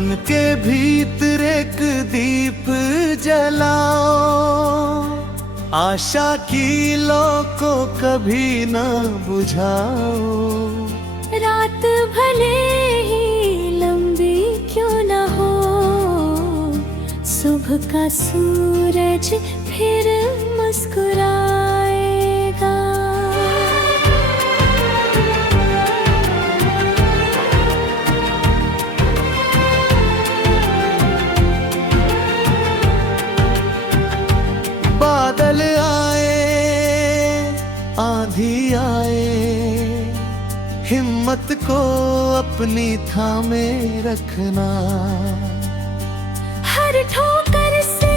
मन के भीतर एक दीप जलाओ, आशा की लो को कभी न बुझाओ। रात भले ही लंबी क्यों न हो, सुबह का सूरज फिर मुस्कुराएगा। बादल आए आंधी आए, हिम्मत को अपनी थामे रखना। हर ठोकर से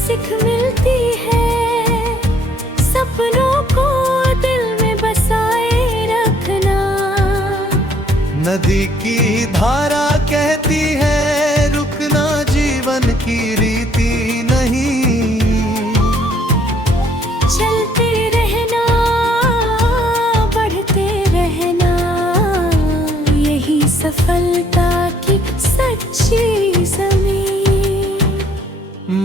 सीख मिलती है, सपनों को दिल में बसाए रखना। नदी की धारा कहती है रुकना जीवन की रीति नहीं। चलते रहना, बढ़ते रहना, यही सफलता की सच्ची ज़मीन।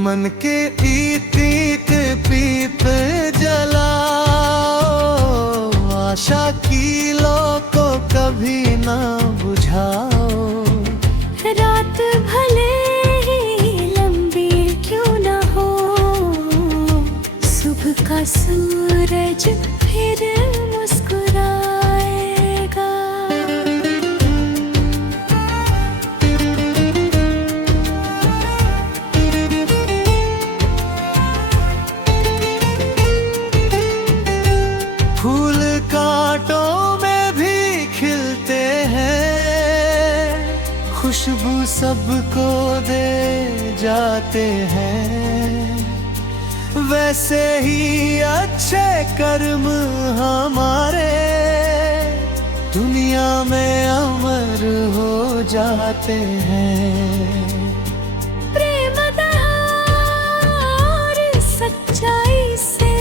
मन के एक एक पीप जलाओ, आशा की लो को कभी ना बुझाओ। रात भले ही लंबी क्यों न हो, सुबह का सूरज फिर मुस्कुराएगा। फूल कांटों में भी खिलते हैं, खुशबू सबको दे जाते हैं। वैसे ही अच्छे कर्म हमारे दुनिया में अमर हो जाते हैं। प्रेम और सच्चाई से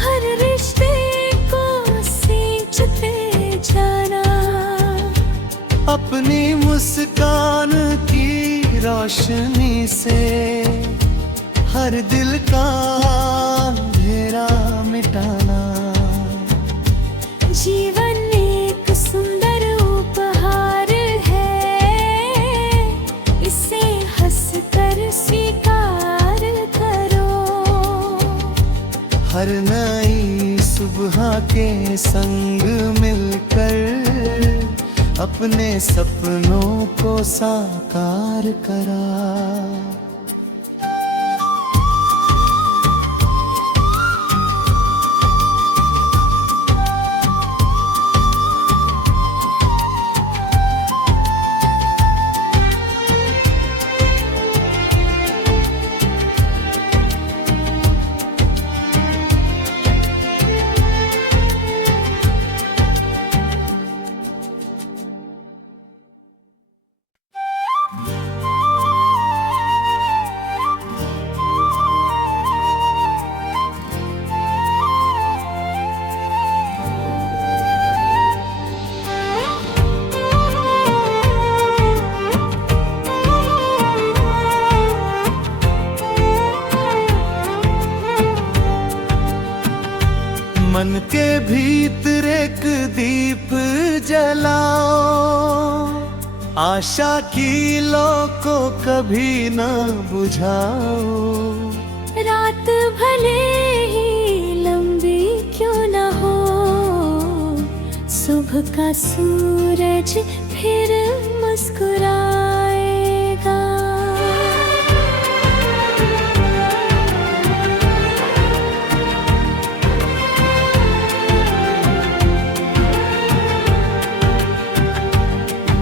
हर रिश्ते को सींचते जाना। अपनी मुस्कान की रोशनी से हर दिल का अंधेरा मिटाना। जीवन एक सुंदर उपहार है, इसे हंसकर स्वीकार करो। हर नई सुबह के संग मिलकर अपने सपनों को साकार करा। मन के भीतर एक दीप जलाओ, आशा की लो को कभी न बुझाओ। रात भले ही लंबी क्यों न हो, सुबह का सूरज फिर मुस्कुराएगा।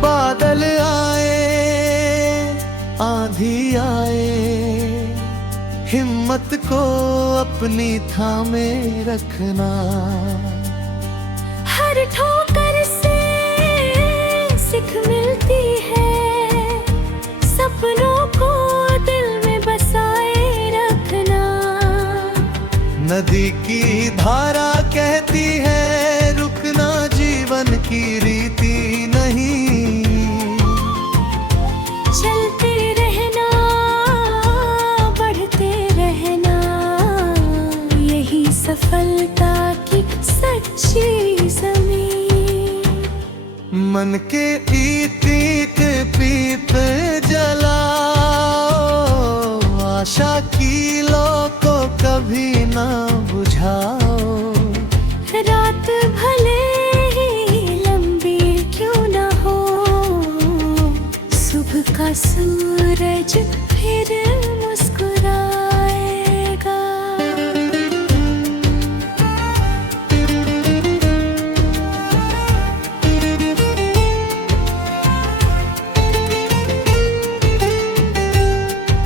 बादल आए आंधी आए, हिम्मत को अपनी थामे रखना। हर ठोकर से सीख मिलती है, सपनों को दिल में बसाए रखना। नदी की धारा कहती है रुकना जीवन की रीति नहीं। सफलता की सच्ची ज़मीन। मन के ईट पीप जलाओ, आशा की लो को कभी ना बुझाओ। रात भले ही लंबी क्यों ना हो, सुबह का सूरज फिर मुस्कुराएगा।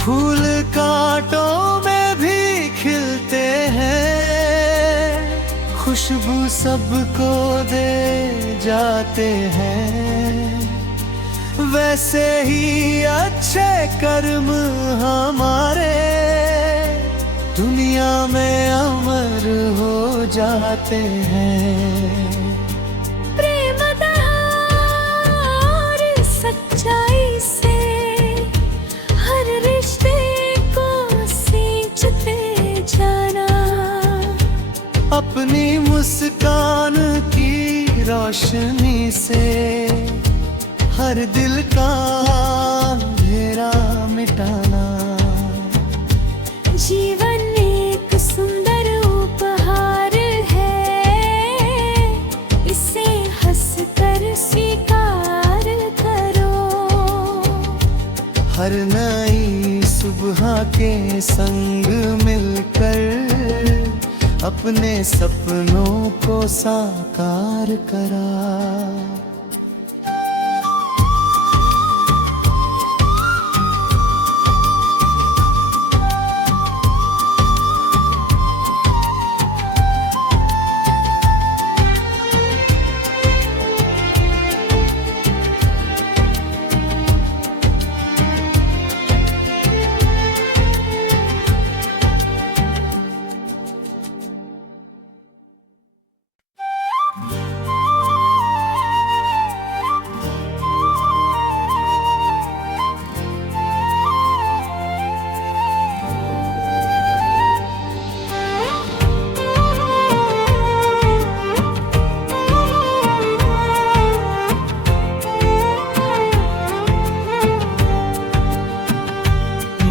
फूल कांटों में भी खिलते हैं, खुशबू सबको दे जाते हैं। वैसे ही अच्छे कर्म हमारे दुनिया में अमर हो जाते हैं। प्रेम और सच्चाई से हर रिश्ते को सींचते जाना। अपनी मुस्कान की रोशनी से हर दिल का अंधेरा मिटाना। जीवन एक सुंदर उपहार है, इसे हंसकर स्वीकार करो। हर नई सुबह के संग मिलकर अपने सपनों को साकार करा।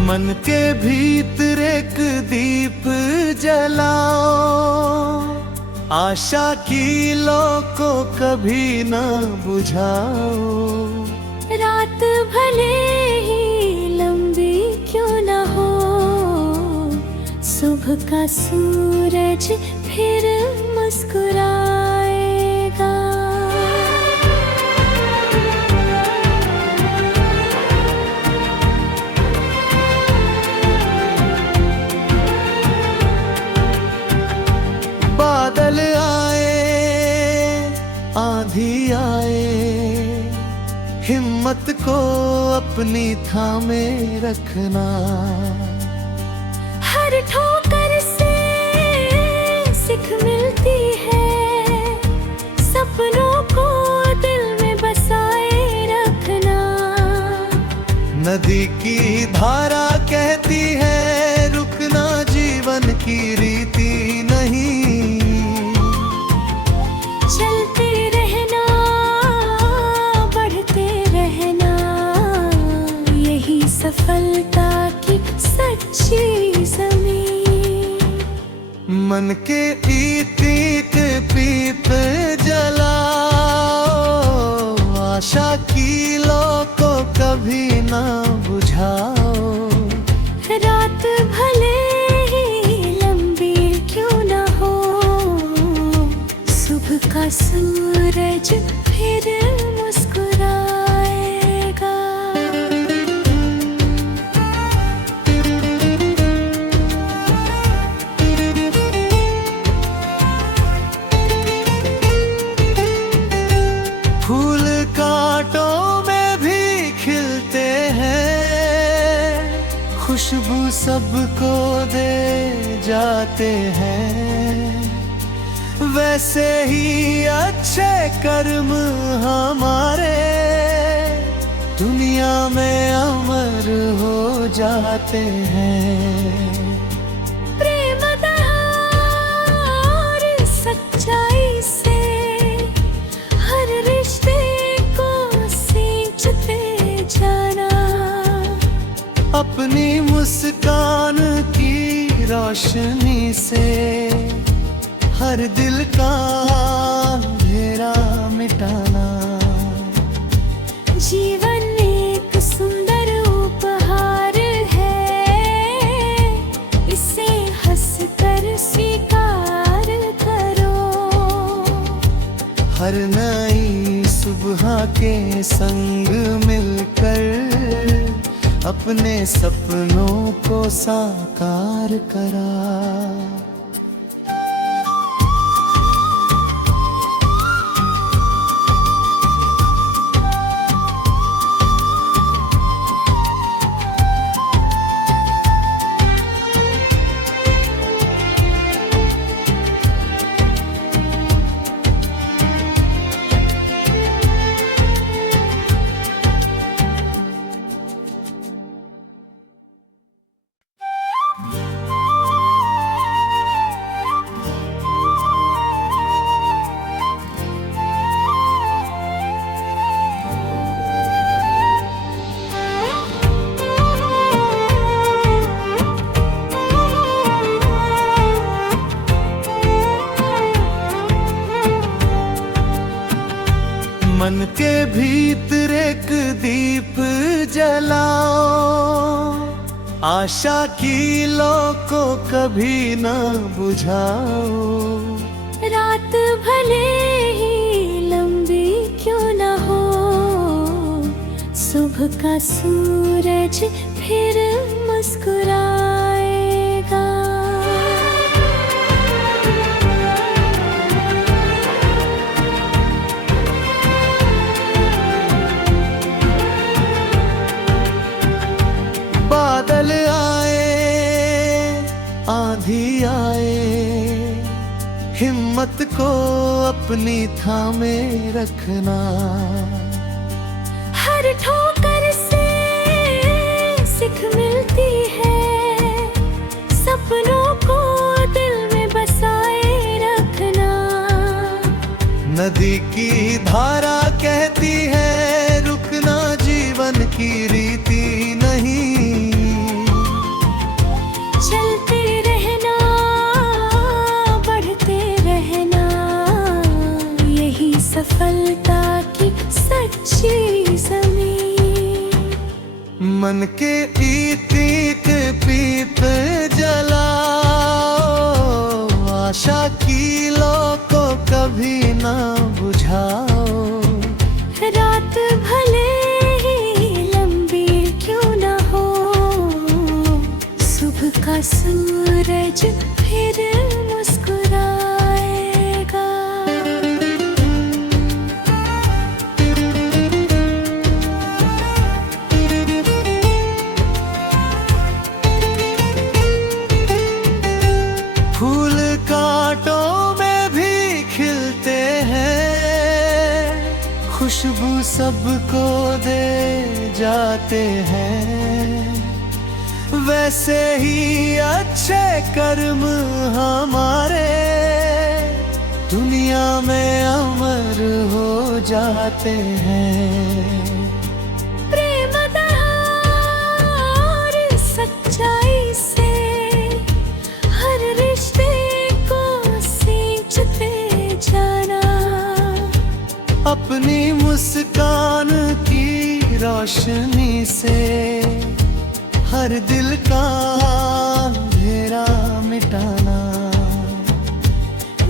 मन के भीतर एक दीप जलाओ, आशा की लो को कभी ना बुझाओ। रात भले ही लंबी क्यों ना हो, सुबह का सूरज फिर मुस्कुराएगा। बादल आए, आंधी आए, हिम्मत को अपनी थामे रखना। हर ठोकर से सीख मिलती है, सपनों को दिल में बसाए रखना। नदी की धारा कहती है रुकना जीवन की रीति नहीं। चलते रहना, बढ़ते रहना, यही सफलता की सच्ची ज़मीन। मन के ईट पीप जलाओ, आशा की लो को कभी ना बुझाओ। रात भले ही लंबी क्यों ना हो, सुबह का सूरज फिर मुस्कुराएगा। फूल कांटों में भी खिलते हैं, खुशबू सबको दे जाते हैं। वैसे ही अच्छे कर्म हमारे दुनिया में अमर हो जाते हैं। प्रेम रोशनी से हर दिल का अंधेरा मिटाना। जीवन एक सुंदर उपहार है, इसे हंसकर स्वीकार करो। हर नई सुबह के संग मिलकर अपने सपनों को साकार करा। मन के भीतर एक दीप जलाओ, आशा की लो को कभी न बुझाओ। रात भले ही लंबी क्यों न हो, सुबह का सूरज फिर मुस्कुराएगा। बादल आए आंधी आए, हिम्मत को अपनी थामे रखना। हर ठोकर से सीख मिलती है, सपनों को दिल में बसाए रखना। नदी की धारा कहती है रुकना जीवन की रीति नहीं। चलते रहना, बढ़ते रहना, यही सफलता की सच्ची ज़मीन। मन के एक पीप जलाओ, आशा की लो को कभी ना बुझाओ। रात भले ही लंबी क्यों न हो, सुबह का सूरज फिर मुस्कुराएगा। फूल कांटों में भी खिलते हैं, खुशबू सबको दे जाते हैं। वैसे ही अच्छे कर्म हमारे दुनिया में अमर हो जाते हैं। प्रेम और सच्चाई से हर रिश्ते को सींचते जाना। अपनी मुस्कान की रोशनी से हर दिल का अंधेरा मिटाना।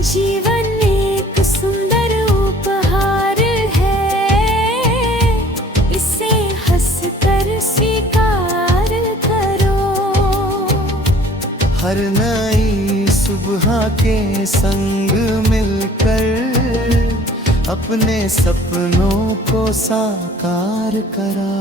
जीवन एक सुंदर उपहार है, इसे हंसकर स्वीकार करो। हर नई सुबह के संग मिलकर अपने सपनों को साकार करा।